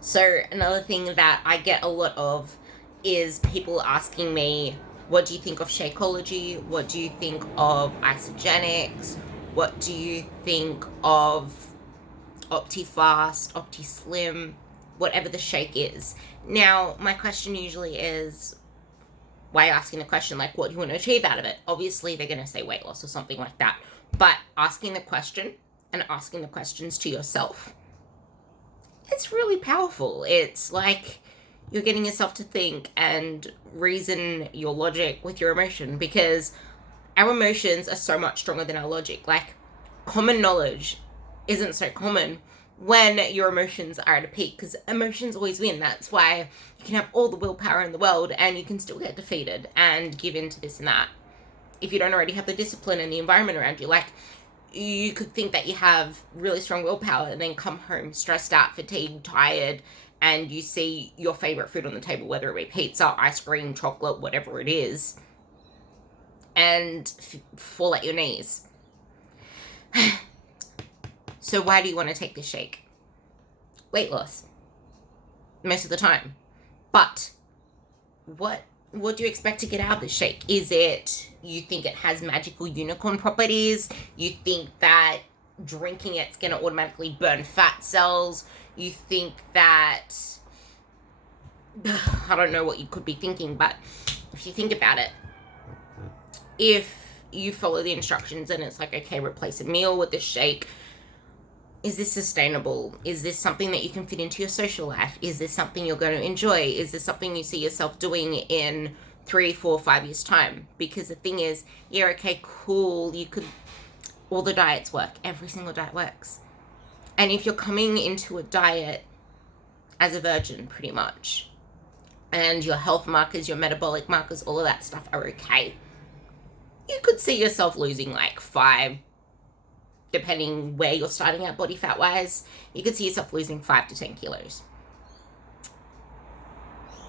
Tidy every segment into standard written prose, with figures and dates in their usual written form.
So another thing that I get a lot of is people asking me, what do you think of Shakeology? What do you think of isagenix? What do you think of Optifast, OptiSlim, whatever the shake is? Now, my question usually is, why asking the question, like, what do you want to achieve out of it? Obviously, they're going to say weight loss or something like that. But asking the question and asking the questions to yourself, it's really powerful. It's like you're getting yourself to think and reason your logic with your emotion, because our emotions are so much stronger than our logic. Like, common knowledge isn't so common when your emotions are at a peak, because emotions always win. That's why you can have all the willpower in the world and you can still get defeated and give in to this and that if you don't already have the discipline and the environment around you. Like, you could think that you have really strong willpower and then come home stressed out, fatigued, tired, and you see your favorite food on the table, whether it be pizza, ice cream, chocolate, whatever it is, and fall at your knees. So why do you want to take this shake? Weight loss. Most of the time. But what do you expect to get out of this shake? Is it, you think it has magical unicorn properties? You think that drinking it's going to automatically burn fat cells? You think that, I don't know what you could be thinking, but if you think about it, if you follow the instructions and it's like, okay, replace a meal with this shake, is this sustainable? Is this something that you can fit into your social life? Is this something you're going to enjoy? Is this something you see yourself doing in 3, 4, 5 years' time? Because the thing is, yeah, okay, cool, you could, all the diets work. Every single diet works. And if you're coming into a diet as a virgin, pretty much, and your health markers, your metabolic markers, all of that stuff are okay, you could see yourself losing like 5, depending where you're starting at body fat wise, you could see yourself losing 5 to 10 kilos.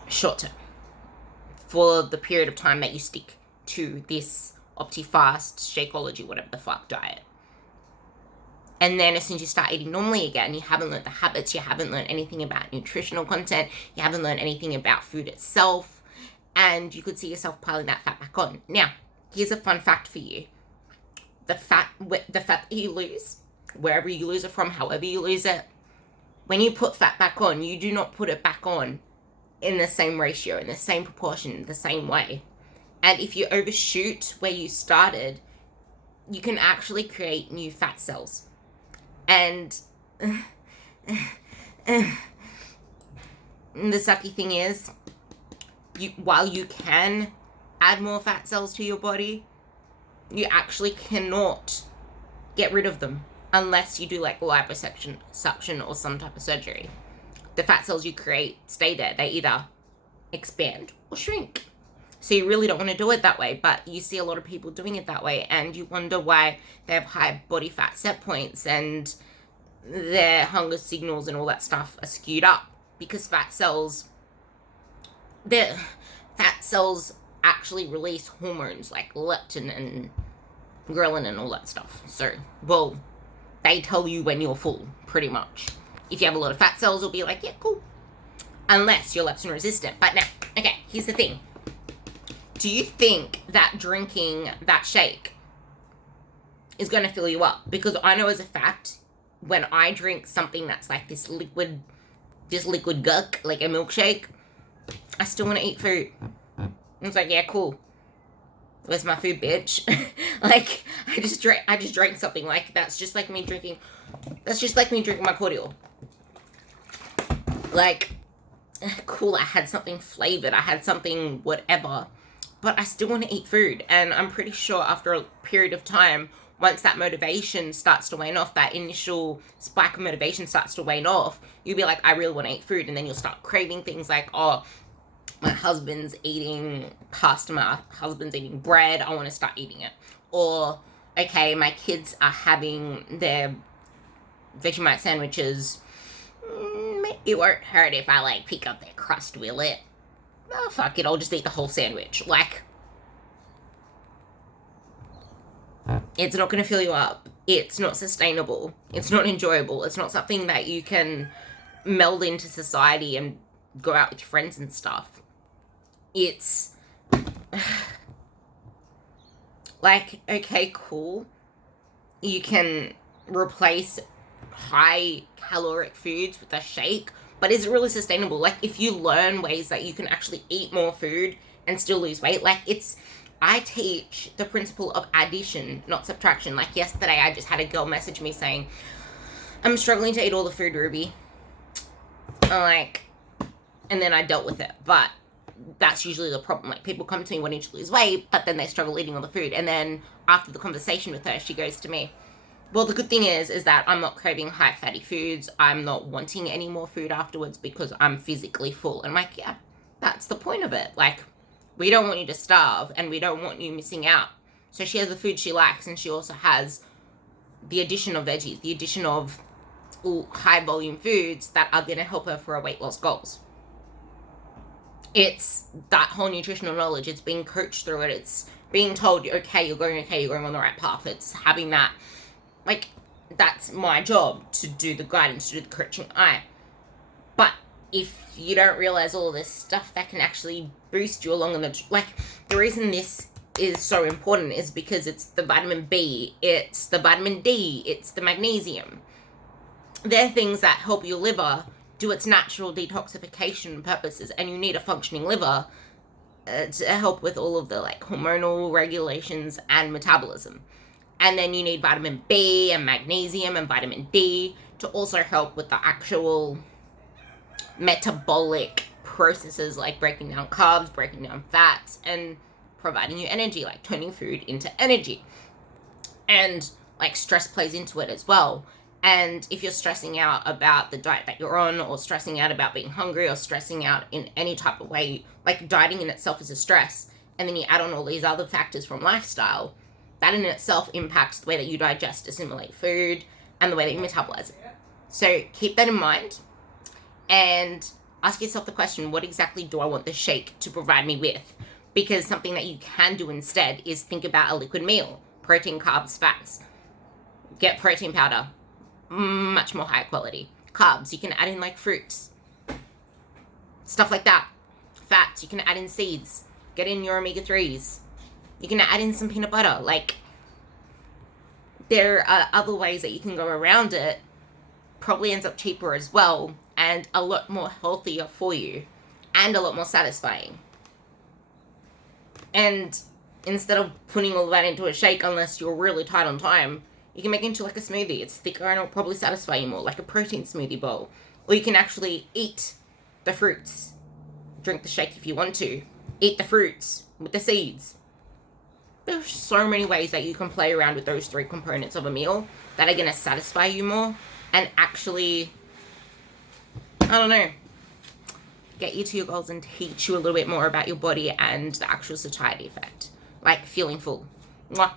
Short term. For the period of time that you stick to this Optifast, Shakeology, whatever the fuck diet. And then as soon as you start eating normally again, you haven't learned the habits, you haven't learned anything about nutritional content, you haven't learned anything about food itself, and you could see yourself piling that fat back on. Now, here's a fun fact for you. The fat that you lose, wherever you lose it from, however you lose it, when you put fat back on, you do not put it back on in the same ratio, in the same proportion, the same way. And if you overshoot where you started, you can actually create new fat cells. And the sucky thing is, while you can add more fat cells to your body, you actually cannot get rid of them unless you do like liposuction or some type of surgery. The fat cells you create stay there. They either expand or shrink. So you really don't want to do it that way, but you see a lot of people doing it that way, and you wonder why they have high body fat set points and their hunger signals and all that stuff are skewed up, because fat cells actually release hormones like leptin and ghrelin and all that stuff. So, well, they tell you when you're full, pretty much. If you have a lot of fat cells, it'll be like, yeah, cool. Unless you're leptin resistant. But now, okay, here's the thing. Do you think that drinking that shake is going to fill you up? Because I know as a fact, when I drink something that's like this liquid gunk, like a milkshake, I still want to eat food. It's like, yeah, cool. Where's my food, bitch? Like, I just drank something. Like, that's just like me drinking my cordial. Like, cool, I had something flavored, I had something whatever, but I still want to eat food. And I'm pretty sure after a period of time, once that motivation starts to wane off, that initial spike of motivation starts to wane off, you'll be like, I really want to eat food. And then you'll start craving things like, oh, my husband's eating pasta, my husband's eating bread, I want to start eating it. Or, okay, my kids are having their Vegemite sandwiches, it won't hurt if I, like, pick up their crust, will it? Oh, fuck it, I'll just eat the whole sandwich. Like, it's not going to fill you up. It's not sustainable. It's not enjoyable. It's not something that you can meld into society and go out with your friends and stuff. It's like, okay, cool. You can replace high caloric foods with a shake, but is it really sustainable? Like, if you learn ways that you can actually eat more food and still lose weight, like, I teach the principle of addition, not subtraction. Like, yesterday I just had a girl message me saying, I'm struggling to eat all the food, Ruby. Like, and then I dealt with it. But that's usually the problem. Like, people come to me wanting to lose weight, but then they struggle eating all the food. And then after the conversation with her, she goes to me, well, the good thing is that I'm not craving high fatty foods. I'm not wanting any more food afterwards because I'm physically full. And I'm like, yeah, that's the point of it. Like, we don't want you to starve and we don't want you missing out. So she has the food she likes, and she also has the addition of veggies, the addition of high volume foods that are going to help her for her weight loss goals. It's that whole nutritional knowledge. It's being coached through it. It's being told, okay, you're going on the right path. It's having that, like, that's my job, to do the guidance, to do the coaching. But if you don't realize all this stuff that can actually boost you along in the, like, the reason this is so important is because it's the vitamin B, it's the vitamin D, it's the magnesium. They're things that help your liver do its natural detoxification purposes, and you need a functioning liver to help with all of the, like, hormonal regulations and metabolism. And then you need vitamin B and magnesium and vitamin D to also help with the actual metabolic processes, like breaking down carbs, breaking down fats, and providing you energy, like turning food into energy. And, like, stress plays into it as well. And if you're stressing out about the diet that you're on, or stressing out about being hungry, or stressing out in any type of way, like, dieting in itself is a stress, and then you add on all these other factors from lifestyle, that in itself impacts the way that you digest, assimilate food, and the way that you metabolize it. So keep that in mind, and ask yourself the question, what exactly do I want the shake to provide me with? Because something that you can do instead is think about a liquid meal. Protein, carbs, fats. Get protein powder. Much more high quality. Carbs, you can add in, like, fruits. Stuff like that. Fats, you can add in seeds. Get in your omega-3s. You can add in some peanut butter. Like, there are other ways that you can go around it. Probably ends up cheaper as well, and a lot more healthier for you, and a lot more satisfying. And instead of putting all that into a shake, unless you're really tight on time, you can make it into, like, a smoothie. It's thicker and it'll probably satisfy you more, like a protein smoothie bowl. Or you can actually eat the fruits. Drink the shake if you want to. Eat the fruits with the seeds. There's so many ways that you can play around with those three components of a meal that are going to satisfy you more and actually, I don't know, get you to your goals and teach you a little bit more about your body and the actual satiety effect. Like feeling full. Mwah.